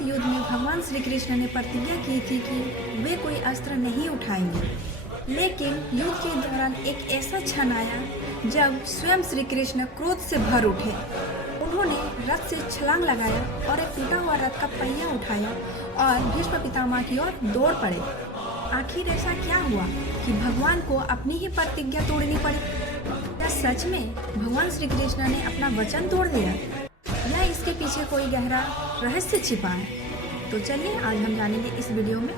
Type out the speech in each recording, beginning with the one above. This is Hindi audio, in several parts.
महाभारत युद्ध में भगवान श्री कृष्ण ने प्रतिज्ञा की थी कि वे कोई अस्त्र नहीं उठाएंगे। लेकिन युद्ध के दौरान एक ऐसा क्षण आया जब स्वयं श्री कृष्ण क्रोध से भर उठे। उन्होंने रथ से छलांग लगाया और एक टूटा हुआ रथ का पहिया उठाया और भीष्म पितामह की ओर दौड़ पड़े। आखिर ऐसा क्या हुआ कि भगवान को अपनी ही प्रतिज्ञा तोड़नी पड़ी? क्या सच में भगवान श्री कृष्ण ने अपना वचन तोड़ दिया या इसके पीछे कोई गहरा रहस्य छिपा है? तो चलिए आज हम जानेंगे इस वीडियो में।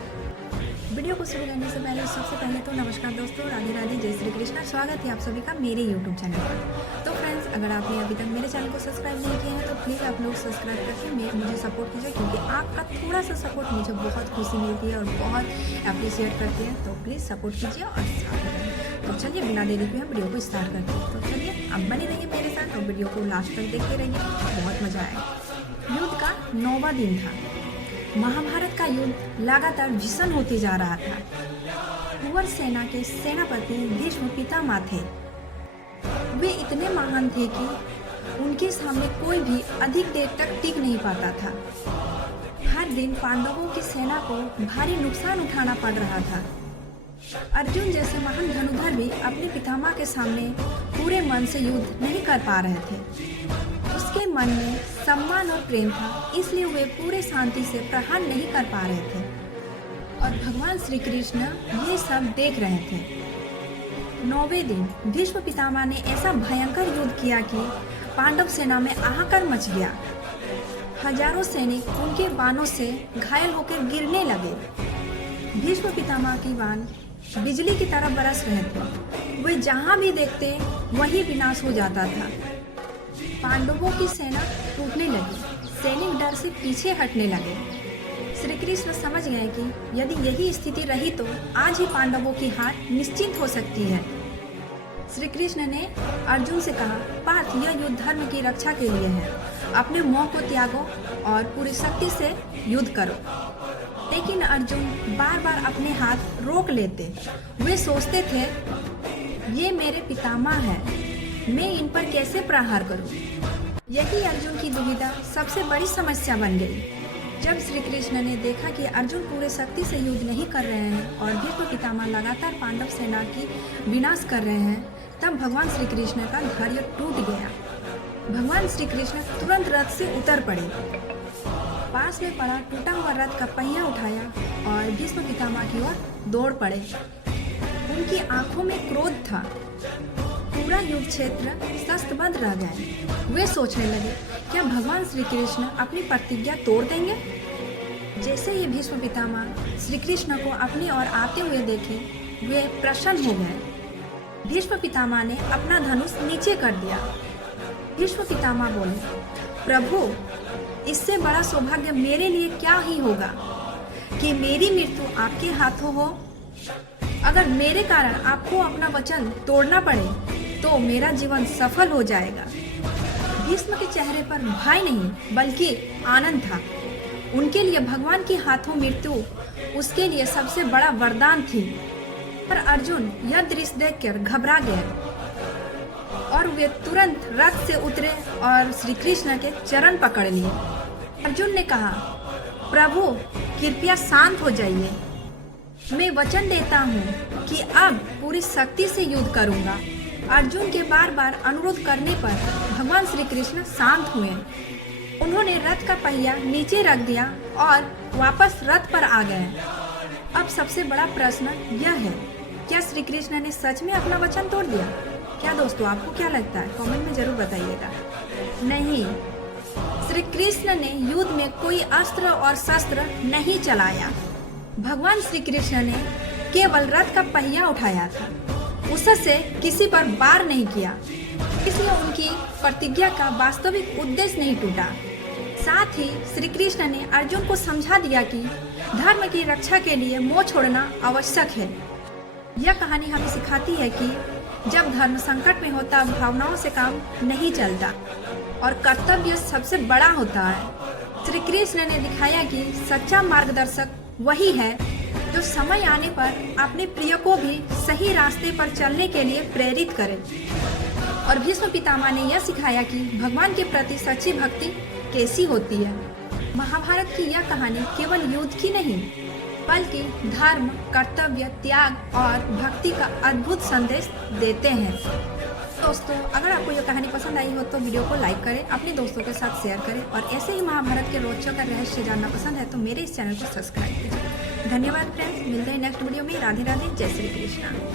वीडियो को शुरू करने से पहले सबसे पहले तो नमस्कार दोस्तों, राधे राधे, जय श्री कृष्ण। स्वागत है आप सभी का मेरे यूट्यूब चैनल पर। तो फ्रेंड्स, अगर आपने अभी तक मेरे चैनल को सब्सक्राइब नहीं किया है तो प्लीज़ आप लोग सब्सक्राइब करके मुझे सपोर्ट कीजिए, क्योंकि आपका थोड़ा सा सपोर्ट मुझे बहुत खुशी मिलती है और बहुत अप्रिशिएट करती है। तो प्लीज़ सपोर्ट कीजिए और साथ में। तो चलिए बिना देरी के हम वीडियो को स्टार्ट करते हैं। तो चलिए अब बने रहिए मेरे साथ और वीडियो को लास्ट तक देखते रहिए, बहुत मज़ा आएगा। युद्ध का 9वां दिन था। महाभारत का युद्ध लगातार भीषण होते जा रहा था। कुंवर सेना के सेनापति भीष्म पितामह थे। वे इतने महान थे कि उनके सामने कोई भी अधिक देर तक टिक नहीं पाता था। हर दिन पांडवों की सेना को भारी नुकसान उठाना पड़ रहा था। अर्जुन जैसे महान धनुधर भी अपने पितामह के सामने पूरे मन से युद्ध नहीं कर पा रहे थे। उसके मन में सम्मान और प्रेम था, इसलिए वे पूरे शांति से प्रहार नहीं कर पा रहे थे और भगवान श्री कृष्ण ये सब देख रहे थे। 9वें दिन भीष्म पितामह ने ऐसा भयंकर युद्ध किया कि पांडव सेना में हाहाकार मच गया। हजारों सैनिक उनके बाणों से घायल होकर गिरने लगे। भीष्म पितामह की बाण बिजली की तरह बरस रहे थे। वे जहाँ भी देखते वहीं विनाश हो जाता था। पांडवों की सेना टूटने लगी। सैनिक डर से पीछे हटने लगे। श्री कृष्ण समझ गए कि यदि यही स्थिति रही तो आज ही पांडवों की हार निश्चित हो सकती है। श्री कृष्ण ने अर्जुन से कहा, पार्थ, यह युद्ध धर्म की रक्षा के लिए है। अपने मोह को त्यागो और पूरी शक्ति से युद्ध करो। लेकिन अर्जुन बार बार अपने हाथ रोक लेते। वे सोचते थे, ये मेरे पितामह हैं, मैं इन पर कैसे प्रहार करूं? यही अर्जुन की दुविधा सबसे बड़ी समस्या बन गई। जब श्री कृष्ण ने देखा कि अर्जुन पूरे शक्ति से युद्ध नहीं कर रहे हैं और भीष्म पितामह लगातार पांडव सेना की विनाश कर रहे हैं, तब भगवान श्री कृष्ण का धैर्य टूट गया। भगवान श्री कृष्ण तुरंत रथ से उतर पड़े। पास में पड़ा टूटा हुआ रथ का पहिया उठाया और भीष्म पितामह की ओर दौड़ पड़े। उनकी आंखों में क्रोध था। पूरा युद्ध क्षेत्र शस्त्रबद्ध रह गए। वे सोचने लगे, क्या भगवान श्री कृष्ण अपनी प्रतिज्ञा तोड़ देंगे? जैसे ही भीष्म पितामह श्री कृष्ण को अपनी ओर आते हुए देखे, वे प्रसन्न हो गए। भीष्म पितामह ने अपना धनुष नीचे कर दिया। भीष्म पितामह बोले, प्रभु, इससे बड़ा सौभाग्य मेरे लिए क्या ही होगा कि मेरी मृत्यु आपके हाथों हो। अगर मेरे कारण आपको अपना वचन तोड़ना पड़े तो मेरा जीवन सफल हो जाएगा। भीष्म के चेहरे पर भय नहीं बल्कि आनंद था। उनके लिए भगवान के हाथों मृत्यु उसके लिए सबसे बड़ा वरदान थी। पर अर्जुन यह दृश्य देखकर घबरा गए और वे तुरंत रथ से उतरे और श्री कृष्ण के चरण पकड़ लिए। अर्जुन ने कहा, प्रभु, कृपया शांत हो जाइए। मैं वचन देता हूँ कि अब पूरी शक्ति से युद्ध करूँगा। अर्जुन के बार बार अनुरोध करने पर भगवान श्री कृष्ण शांत हुए। उन्होंने रथ का पहिया नीचे रख दिया और वापस रथ पर आ गए। अब सबसे बड़ा प्रश्न यह है, क्या श्री कृष्ण ने सच में अपना वचन तोड़ दिया? क्या दोस्तों, आपको क्या लगता है? कमेंट में जरूर बताइएगा। नहीं, श्री कृष्ण ने युद्ध में कोई अस्त्र और शस्त्र नहीं चलाया। भगवान श्री कृष्ण ने केवल रथ का पहिया उठाया था। उससे किसी पर वार नहीं किया, इसलिए उनकी प्रतिज्ञा का वास्तविक उद्देश्य नहीं टूटा। साथ ही श्री कृष्ण ने अर्जुन को समझा दिया कि धर्म की रक्षा के लिए मोह छोड़ना आवश्यक है। यह कहानी हमें सिखाती है कि जब धर्म संकट में होता, भावनाओं से काम नहीं चलता और कर्तव्य सबसे बड़ा होता है। श्री कृष्ण ने दिखाया कि सच्चा मार्गदर्शक वही है जो समय आने पर अपने प्रिय को भी सही रास्ते पर चलने के लिए प्रेरित करे। और भीष्म पितामह ने यह सिखाया कि भगवान के प्रति सच्ची भक्ति कैसी होती है। महाभारत की यह कहानी केवल युद्ध की नहीं, बल्कि धर्म, कर्तव्य, त्याग और भक्ति का अद्भुत संदेश देते हैं। दोस्तों, अगर आपको यह कहानी पसंद आई हो तो वीडियो को लाइक करें, अपने दोस्तों के साथ शेयर करें और ऐसे ही महाभारत के रोचक और रहस्य जानना पसंद है तो मेरे इस चैनल को सब्सक्राइब कीजिए। धन्यवाद फ्रेंड्स, मिलते हैं नेक्स्ट वीडियो में। राधे राधे, जय श्री कृष्णा।